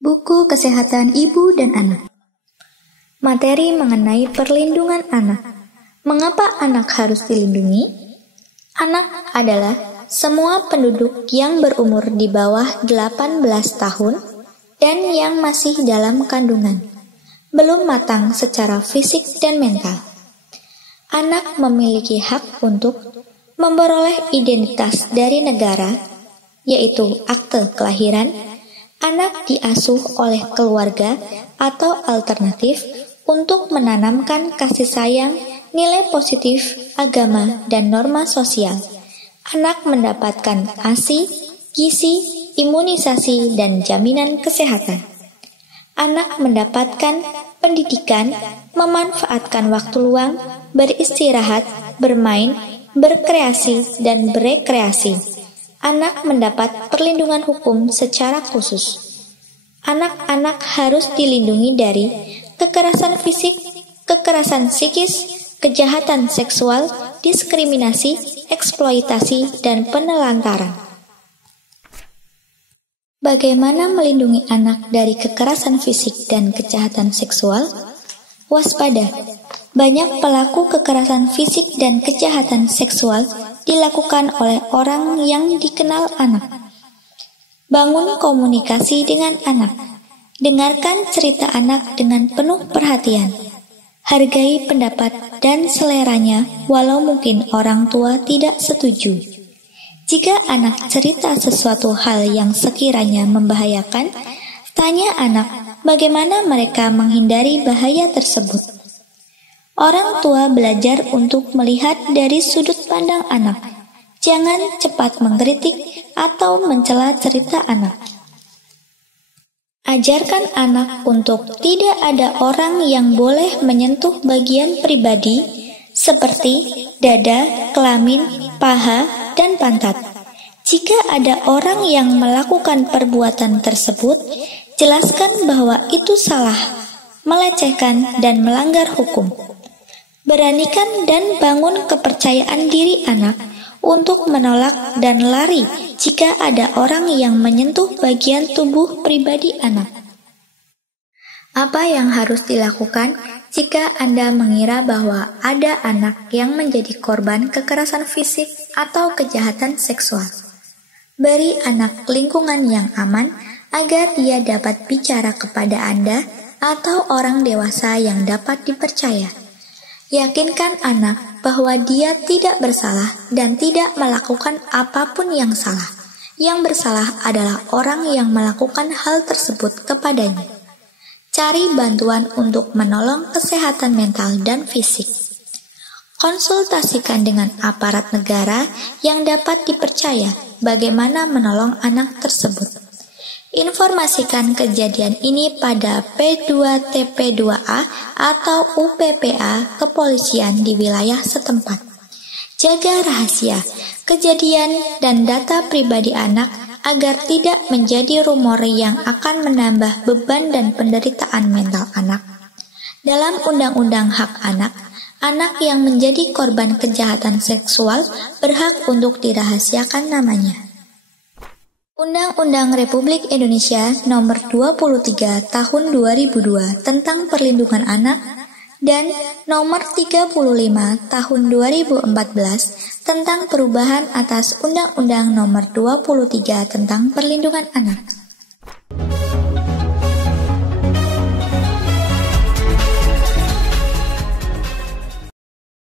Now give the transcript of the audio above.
Buku Kesehatan Ibu dan Anak. Materi mengenai perlindungan anak. Mengapa anak harus dilindungi? Anak adalah semua penduduk yang berumur di bawah 18 tahun dan yang masih dalam kandungan, belum matang secara fisik dan mental. Anak memiliki hak untuk memperoleh identitas dari negara, yaitu akte kelahiran. Anak diasuh oleh keluarga atau alternatif untuk menanamkan kasih sayang, nilai positif, agama, dan norma sosial. Anak mendapatkan ASI, gizi, imunisasi, dan jaminan kesehatan. Anak mendapatkan pendidikan, memanfaatkan waktu luang, beristirahat, bermain, berkreasi, dan berekreasi. Anak mendapat perlindungan hukum secara khusus. Anak-anak harus dilindungi dari kekerasan fisik, kekerasan psikis, kejahatan seksual, diskriminasi, eksploitasi, dan penelantaran. Bagaimana melindungi anak dari kekerasan fisik dan kejahatan seksual? Waspada, banyak pelaku kekerasan fisik dan kejahatan seksual dilakukan oleh orang yang dikenal anak. Bangun komunikasi dengan anak. Dengarkan cerita anak dengan penuh perhatian. Hargai pendapat dan seleranya walau mungkin orang tua tidak setuju. Jika anak cerita sesuatu hal yang sekiranya membahayakan, tanya anak bagaimana mereka menghindari bahaya tersebut. Orang tua belajar untuk melihat dari sudut pandang anak. Jangan cepat mengkritik atau mencela cerita anak. Ajarkan anak untuk tidak ada orang yang boleh menyentuh bagian pribadi seperti dada, kelamin, paha, dan pantat. Jika ada orang yang melakukan perbuatan tersebut, jelaskan bahwa itu salah, melecehkan, dan melanggar hukum. Beranikan dan bangun kepercayaan diri anak untuk menolak dan lari jika ada orang yang menyentuh bagian tubuh pribadi anak. Apa yang harus dilakukan jika Anda mengira bahwa ada anak yang menjadi korban kekerasan fisik atau kejahatan seksual? Beri anak lingkungan yang aman agar dia dapat bicara kepada Anda atau orang dewasa yang dapat dipercaya. Yakinkan anak bahwa dia tidak bersalah dan tidak melakukan apapun yang salah. Yang bersalah adalah orang yang melakukan hal tersebut kepadanya. Cari bantuan untuk menolong kesehatan mental dan fisik. Konsultasikan dengan aparat negara yang dapat dipercaya bagaimana menolong anak tersebut. Informasikan kejadian ini pada P2TP2A atau UPPA kepolisian di wilayah setempat. Jaga rahasia kejadian dan data pribadi anak agar tidak menjadi rumor yang akan menambah beban dan penderitaan mental anak. Dalam Undang-Undang Hak Anak, anak yang menjadi korban kejahatan seksual berhak untuk dirahasiakan namanya. Undang-Undang Republik Indonesia Nomor 23 Tahun 2002 tentang Perlindungan Anak dan Nomor 35 Tahun 2014 tentang perubahan atas Undang-Undang Nomor 23 tentang Perlindungan Anak.